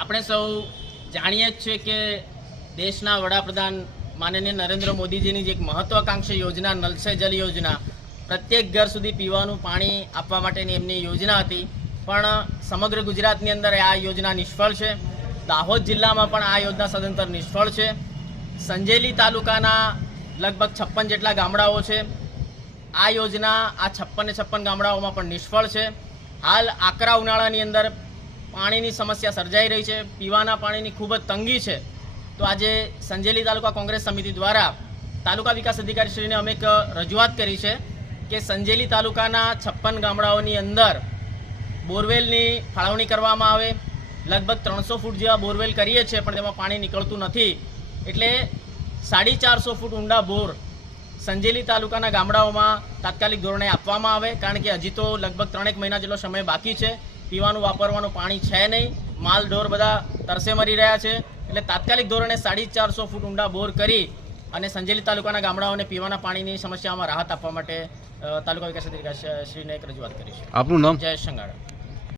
આપણે સૌ જાણીએ જ છે કે દેશના વડાપ્રધાન માનનીય નરેન્દ્ર મોદીજીની જે એક મહત્વાકાંક્ષી યોજના નલ સે જલ યોજના, પ્રત્યેક ઘર સુધી પીવાનું પાણી આપવા માટેની એમની યોજના હતી, પણ સમગ્ર ગુજરાતની અંદર આ યોજના નિષ્ફળ છે. દાહોદ જિલ્લામાં પણ આ યોજના સદંતર નિષ્ફળ છે. સંજેલી તાલુકાના લગભગ 56 જેટલા ગામડાઓ છે. આ યોજના આ 56 ગામડાઓમાં પણ નિષ્ફળ છે. હાલ આકરા ઉનાળાની અંદર પાણીની સમસ્યા સર્જાઈ રહી છે. પીવાના પાણીની ખૂબ જ તંગી છે. તો આજે સંજેલી તાલુકા કોંગ્રેસ સમિતિ દ્વારા તાલુકા વિકાસ અધિકારી શ્રીને અમે એક રજૂઆત કરી છે કે સંજેલી તાલુકાના 56 ગામડાઓની અંદર બોરવેલની ફાળવણી કરવામાં આવે. લગભગ 300 ફૂટ જેવા બોરવેલ કરીએ છીએ, પણ તેમાં પાણી નીકળતું નથી. એટલે 450 ફૂટ ઊંડા બોર સંજેલી તાલુકાના ગામડાઓમાં તાત્કાલિક ધોરણે આપવામાં આવે, કારણ કે હજી તો લગભગ 3 મહિના જેટલો સમય બાકી છે. પીવાનું વાપરવાનું પાણી છે નહીં, માલ ઢોર બધા તરસે મરી રહ્યા છે. એટલે તાત્કાલિક ધોરણે 450 ફૂટ ઊંડા બોર કરી અને સંજેલી તાલુકાના ગામડાઓને પીવાના પાણીની સમસ્યામાં રાહત આપવા માટે તાલુકા વિકાસ અધિકારી શ્રીને એક રજૂઆત કરી છે. આપનું નામ? જયેશ સંઘાડા.